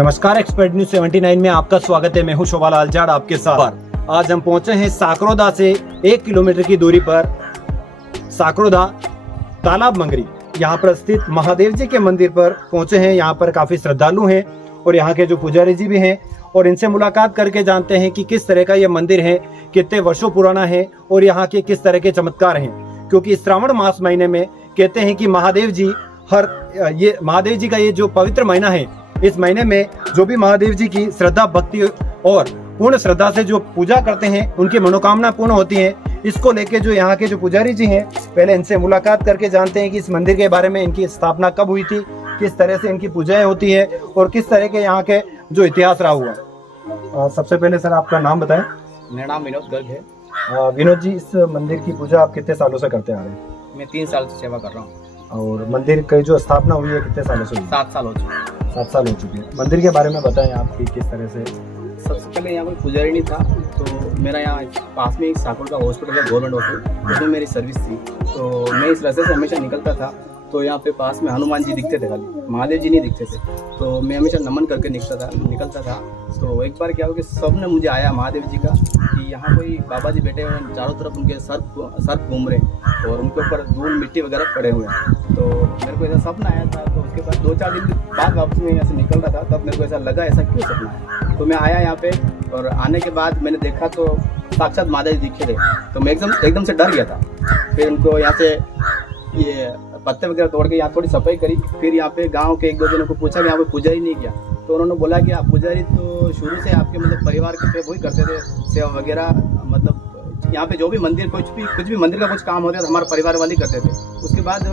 नमस्कार, expert news 79 में आपका स्वागत है। मैं हूं शोभा लाल जाट आपके साथ। आज हम पहुंचे हैं साकरोदा से 1 किलोमीटर की दूरी पर साकरोदा तालाब मंगरी, यहाँ पर स्थित महादेव जी के मंदिर पर पहुंचे हैं। यहाँ पर काफी श्रद्धालु हैं और यहाँ के जो पुजारी जी भी हैं, और इनसे मुलाकात करके जानते हैं कि किस तरह का ये मंदिर है, कितने वर्षों पुराना है और यहाँ के किस तरह के चमत्कार हैं। क्योंकि श्रावण मास महीने में कहते हैं कि महादेव जी महादेव जी का ये जो पवित्र महीना है, इस महीने में जो भी महादेव जी की श्रद्धा भक्ति और पूर्ण श्रद्धा से जो पूजा करते हैं, उनकी मनोकामना पूर्ण होती है। इसको लेके जो यहाँ के जो पुजारी जी हैं, पहले इनसे मुलाकात करके जानते हैं कि इस मंदिर के बारे में, इनकी स्थापना कब हुई थी, किस तरह से इनकी पूजाएं होती है और किस तरह के यहाँ के जो इतिहास रहा हुआ। सबसे पहले सर आपका नाम बताएं। मेरा नाम विनोद गर्ग है। विनोद जी, इस मंदिर की पूजा आप कितने सालों से करते आ रहे हैं? मैं 3 साल से सेवा कर रहा हूँ। और मंदिर की जो स्थापना हुई है कितने सालों से हुई? 7 साल हो चुके। 7 साल हो चुके हैं। मंदिर के बारे में बताएं आपकी किस तरह से? सबसे पहले यहाँ कोई पुजारी नहीं था, तो मेरा यहाँ पास में एक साकुर का हॉस्पिटल है, गवर्नमेंट हॉस्पिटल, उसमें मेरी सर्विस थी। तो मैं इस रास्ते से हमेशा निकलता था, तो यहाँ पे पास में हनुमान जी दिखते थे, खाली महादेव जी नहीं दिखते थे। तो मैं हमेशा नमन करके निकलता था। तो एक बार क्या हुआ कि सब ने मुझे आया महादेव जी का कि यहाँ कोई बाबा जी बैठे हुए हैं, चारों तरफ उनके सर्प घूम रहे हैं और उनके ऊपर धूल मिट्टी वगैरह पड़े हुए हैं। तो मेरे को ऐसा सपना आया था। तो उसके बाद 2-4 दिन बाद वापस में यहाँ से निकल रहा था, तब मेरे को ऐसा लगा ऐसा क्यों सपना है। तो मैं आया यहाँ पे, और आने के बाद मैंने देखा तो साक्षात महादेव जी दिखे थे। तो मैं एकदम से डर गया था। फिर उनको यहाँ से ये पत्ते वगैरह तोड़ के यहाँ थोड़ी सफाई करी। फिर यहाँ पे गांव के 1-2 जनों को पूछा कि यहाँ पे पुजारी नहीं किया, तो उन्होंने बोला कि आप पुजारी तो शुरू से आपके मतलब परिवार के वही करते थे, सेवा वगैरह, मतलब यहाँ पे जो भी मंदिर कुछ भी मंदिर का कुछ काम होता है तो हमारे परिवार वाले करते थे। उसके बाद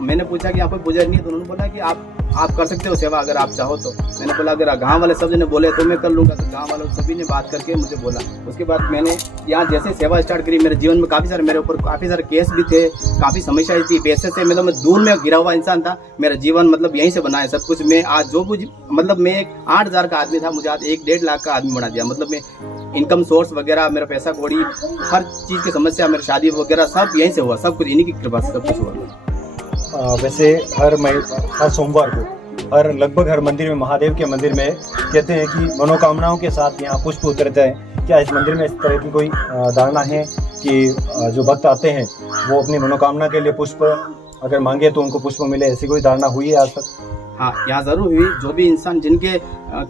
मैंने पूछा कि यहाँ पे पुजारी नहीं है, तो उन्होंने बोला कि आप कर सकते हो सेवा अगर आप चाहो तो। मैंने बोला अगर गांव वाले सब जने बोले तो मैं कर लूँगा। तो गांव वालों सभी ने बात करके मुझे बोला। उसके बाद मैंने यहाँ जैसे सेवा स्टार्ट करी, मेरे जीवन में मेरे ऊपर काफ़ी सारे केस भी थे, काफ़ी समस्याएं थी, पैसे से मतलब मैं दूर में गिरा हुआ इंसान था। मेरा जीवन मतलब यहीं से बना है सब कुछ। मैं आज जो कुछ मतलब मैं एक 8,000 का आदमी था, मुझे आज 1-1.5 लाख का आदमी बना दिया। मतलब मैं इनकम सोर्स वगैरह, मेरा पैसा कौड़ी, हर चीज़ की समस्या, मेरी शादी वगैरह सब यहीं से हुआ। सब कुछ इन्हीं की कृपा से सब कुछ हुआ। वैसे हर सोमवार को लगभग हर मंदिर में, महादेव के मंदिर में कहते हैं कि मनोकामनाओं के साथ यहाँ पुष्प उतरते हैं। क्या इस मंदिर में इस तरह की कोई धारणा है कि जो भक्त आते हैं वो अपनी मनोकामना के लिए पुष्प अगर मांगे तो उनको पुष्प मिले, ऐसी कोई धारणा हुई है आज तक? हाँ, यहाँ ज़रूर हुई। जो भी इंसान जिनके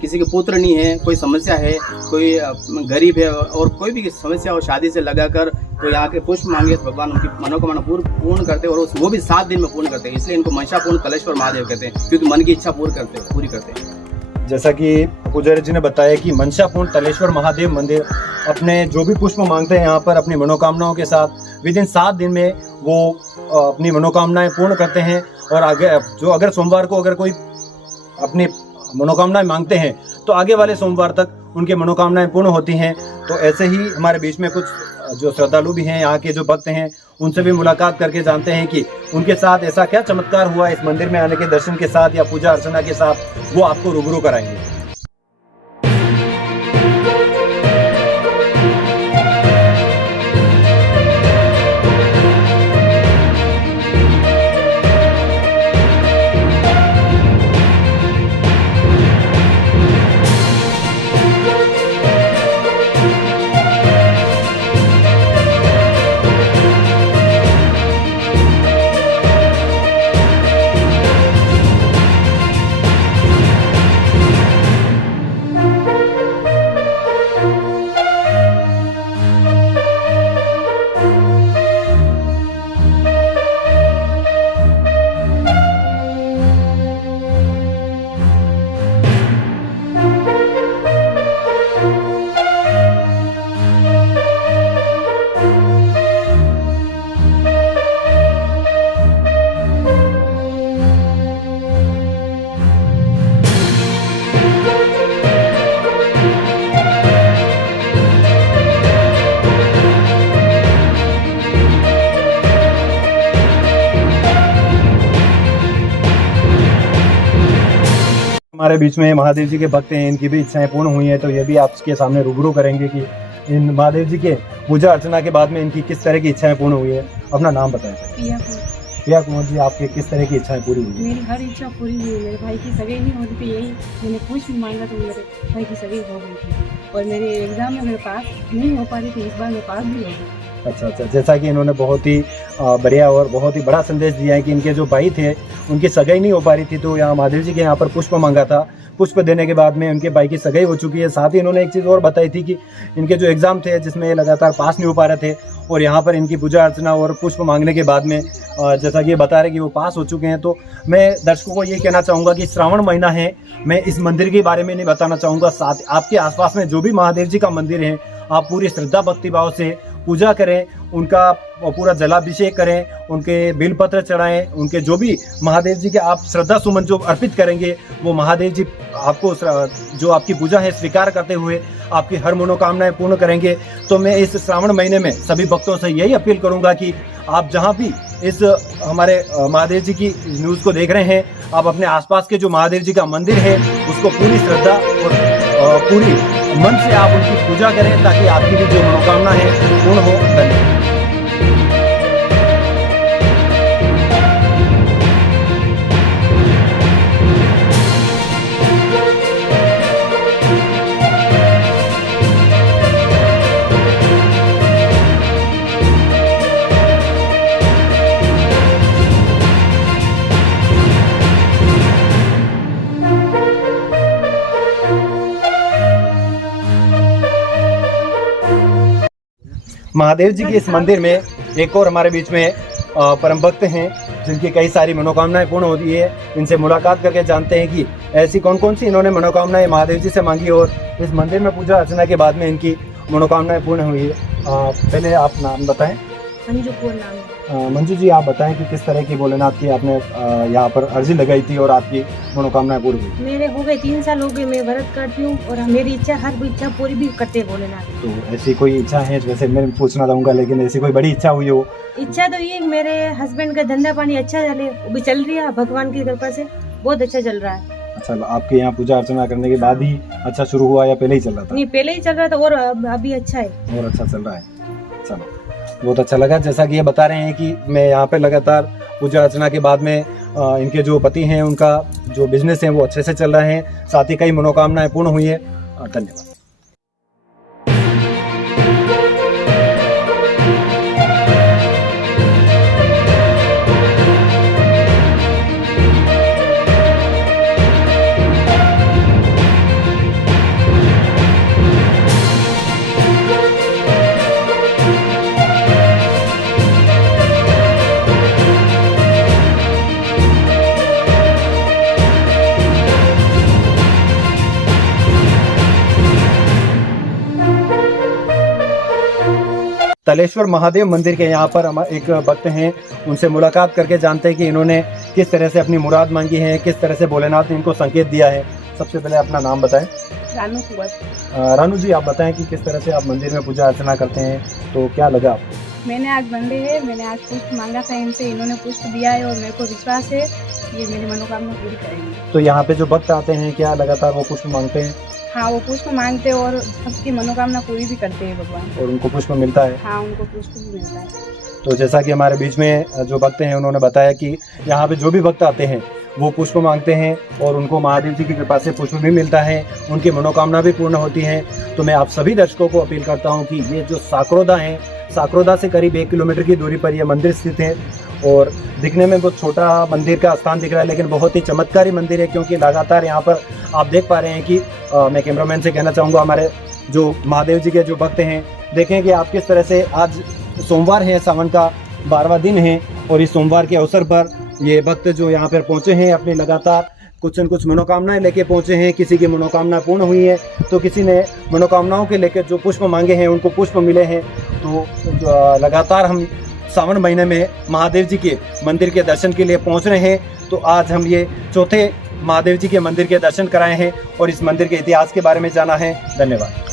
किसी के पुत्र नहीं है, कोई समस्या है, कोई गरीब है और कोई भी समस्या हो शादी से लगाकर, तो यहाँ के पुष्प मांगे तो भगवान उनकी मनोकामना पूर्ण करते हैं, और वो भी 7 दिन में पूर्ण करते हैं। इसलिए इनको मंशापूर्ण तलेश्वर महादेव कहते हैं, क्योंकि मन की इच्छा पूरी करते हैं। जैसा कि पुजारी जी ने बताया कि मंशापूर्ण तलेश्वर महादेव मंदिर अपने जो भी पुष्प मांगते हैं यहाँ पर अपनी मनोकामनाओं के साथ विदिन 7 दिन में वो अपनी मनोकामनाएं पूर्ण करते हैं। और आगे अगर सोमवार को अगर कोई अपनी मनोकामनाएं मांगते हैं तो आगे वाले सोमवार तक उनकी मनोकामनाएं पूर्ण होती हैं। तो ऐसे ही हमारे बीच में कुछ जो श्रद्धालु भी हैं, यहाँ के जो भक्त हैं, उनसे भी मुलाकात करके जानते हैं कि उनके साथ ऐसा क्या चमत्कार हुआ इस मंदिर में आने के दर्शन के साथ या पूजा अर्चना के साथ, वो आपको रूबरू कराएंगे। हमारे बीच में महादेव जी के भक्त हैं, इनकी भी इच्छाएं पूर्ण हुई हैं, तो ये भी आपके सामने रूबरू करेंगे कि इन महादेव जी के पूजा अर्चना के बाद में इनकी किस तरह की इच्छाएं पूर्ण हुई है। अपना नाम बताएं। प्रिया कुमार जी, आपके किस तरह की इच्छाएं पूरी हुई? मेरी हर इच्छा पूरी हुई। मेरे भाई की सगाई नहीं होती थी, यही मैंने कुछ भी मांगा तो मेरे भाई की सगाई हो गई थी। और मेरे एग्जाम में मेरे पास नहीं हो पा रही थी, इस बार मैं पास भी हो गई। अच्छा, जैसा कि इन्होंने बहुत ही बढ़िया और बहुत ही बड़ा संदेश दिया है कि इनके जो भाई थे उनकी सगाई नहीं हो पा रही थी, तो यहाँ महादेव जी के यहाँ पर पुष्प मांगा था। पुष्प देने के बाद में उनके भाई की सगाई हो चुकी है। साथ ही इन्होंने एक चीज़ और बताई थी कि इनके जो एग्ज़ाम थे जिसमें ये लगातार पास नहीं हो पा रहे थे, और यहाँ पर इनकी पूजा अर्चना और पुष्प मांगने के बाद में जैसा कि ये बता रहे कि वो पास हो चुके हैं। तो मैं दर्शकों को ये कहना चाहूँगा कि श्रावण महीना है, मैं इस मंदिर के बारे में नहीं बताना चाहूँगा। साथ आपके आसपास में जो भी महादेव जी का मंदिर है, आप पूरी श्रद्धा भक्ति भाव से पूजा करें, उनका पूरा जलाभिषेक करें, उनके बेलपत्र चढ़ाएं, उनके जो भी महादेव जी के आप श्रद्धा सुमन जो अर्पित करेंगे, वो महादेव जी आपको जो आपकी पूजा है स्वीकार करते हुए आपकी हर मनोकामनाएं पूर्ण करेंगे। तो मैं इस श्रावण महीने में सभी भक्तों से यही अपील करूंगा कि आप जहां भी इस हमारे महादेव जी की न्यूज़ को देख रहे हैं, आप अपने आसपास के जो महादेव जी का मंदिर है उसको पूरी श्रद्धा और पूरी मन से आप उनकी पूजा करें, ताकि आपकी भी जो मनोकामना है पूर्ण हो। धन्यवाद। महादेव जी के इस मंदिर में एक और हमारे बीच में परम भक्त हैं जिनकी कई सारी मनोकामनाएं पूर्ण होती है। इनसे मुलाकात करके जानते हैं कि ऐसी कौन कौन सी इन्होंने मनोकामनाएं महादेव जी से मांगी और इस मंदिर में पूजा अर्चना के बाद में इनकी मनोकामनाएं पूर्ण हुई है। पहले आप नाम बताएं। मंजू को नाम है। मंजू जी, आप बताएं कि किस तरह की भोलेनाथ की आपने यहाँ पर अर्जी लगाई थी और आपकी मनोकामनाएं पूरी हुई? मेरे हो गए 3 साल हो गए, मैं व्रत करती हूँ और मेरी इच्छा हर इच्छा पूरी भी करते हैं भोलेनाथ। तो ऐसी कोई इच्छा है, वैसे मैं पूछना चाहूँगा, लेकिन ऐसी कोई बड़ी इच्छा हुई हो? इच्छा तो ये मेरे हस्बैंड का धंधा पानी अच्छा चले, वो भी चल रही है भगवान की कृपा से, बहुत अच्छा चल रहा है। अच्छा, आपके यहाँ पूजा अर्चना करने के बाद ही अच्छा शुरू हुआ या पहले ही चल रहा था? नहीं, पहले ही चल रहा था और अभी अच्छा है और अच्छा चल रहा है। चलो, बहुत अच्छा लगा। जैसा कि ये बता रहे हैं कि मैं यहाँ पे लगातार पूजा अर्चना के बाद में इनके जो पति हैं उनका जो बिजनेस है वो अच्छे से चल रहे हैं, साथ ही कई मनोकामनाएं पूर्ण हुई है। धन्यवाद। तलेश्वर महादेव मंदिर के यहाँ पर हम एक भक्त हैं, उनसे मुलाकात करके जानते हैं कि इन्होंने किस तरह से अपनी मुराद मांगी है, किस तरह से भोलेनाथ ने इनको संकेत दिया है। सबसे पहले अपना नाम बताएं। रानू कुंवर। रानू जी, आप बताएं कि किस तरह से आप मंदिर में पूजा अर्चना करते हैं, तो क्या लगा आपको? मैंने आज मंडे है, मैंने आज पुष्प मांगा था इनसे, इन्होंने पुष्प दिया है और मेरे को विश्वास है ये मेरी मनोकामना पूरी करेंगे। तो यहाँ पे जो भक्त आते हैं क्या लगातार वो पुष्प मांगते हैं? हाँ, वो पुष्प मांगते हैं और सबकी मनोकामना पूरी भी करते हैं भगवान। और उनको पुष्प मिलता है? हाँ, उनको पुष्प भी मिलता है। तो जैसा कि हमारे बीच में जो भक्त हैं उन्होंने बताया कि यहाँ पे जो भी भक्त आते हैं वो पुष्प मांगते हैं और उनको महादेव जी की कृपा से पुष्प भी मिलता है, उनकी मनोकामना भी पूर्ण होती है। तो मैं आप सभी दर्शकों को अपील करता हूँ कि ये जो साकरोदा है, साकरोदा से करीब 1 किलोमीटर की दूरी पर यह मंदिर स्थित है और दिखने में बहुत छोटा मंदिर का स्थान दिख रहा है, लेकिन बहुत ही चमत्कारी मंदिर है, क्योंकि लगातार यहाँ पर आप देख पा रहे हैं कि मैं कैमरामैन से कहना चाहूँगा, हमारे जो महादेव जी के जो भक्त हैं, देखें कि आप किस तरह से आज सोमवार है, सावन का 12वां दिन है और इस सोमवार के अवसर पर ये भक्त जो यहाँ पर पहुँचे हैं अपने लगातार कुछ न कुछ मनोकामनाएं लेके पहुँचे हैं। किसी की मनोकामना पूर्ण हुई है तो किसी ने मनोकामनाओं के लेकर जो पुष्प मांगे हैं उनको पुष्प मिले हैं। तो लगातार हम सावन महीने में महादेव जी के मंदिर के दर्शन के लिए पहुँच रहे हैं। तो आज हम ये चौथे महादेव जी के मंदिर के दर्शन कराए हैं और इस मंदिर के इतिहास के बारे में जाना है। धन्यवाद।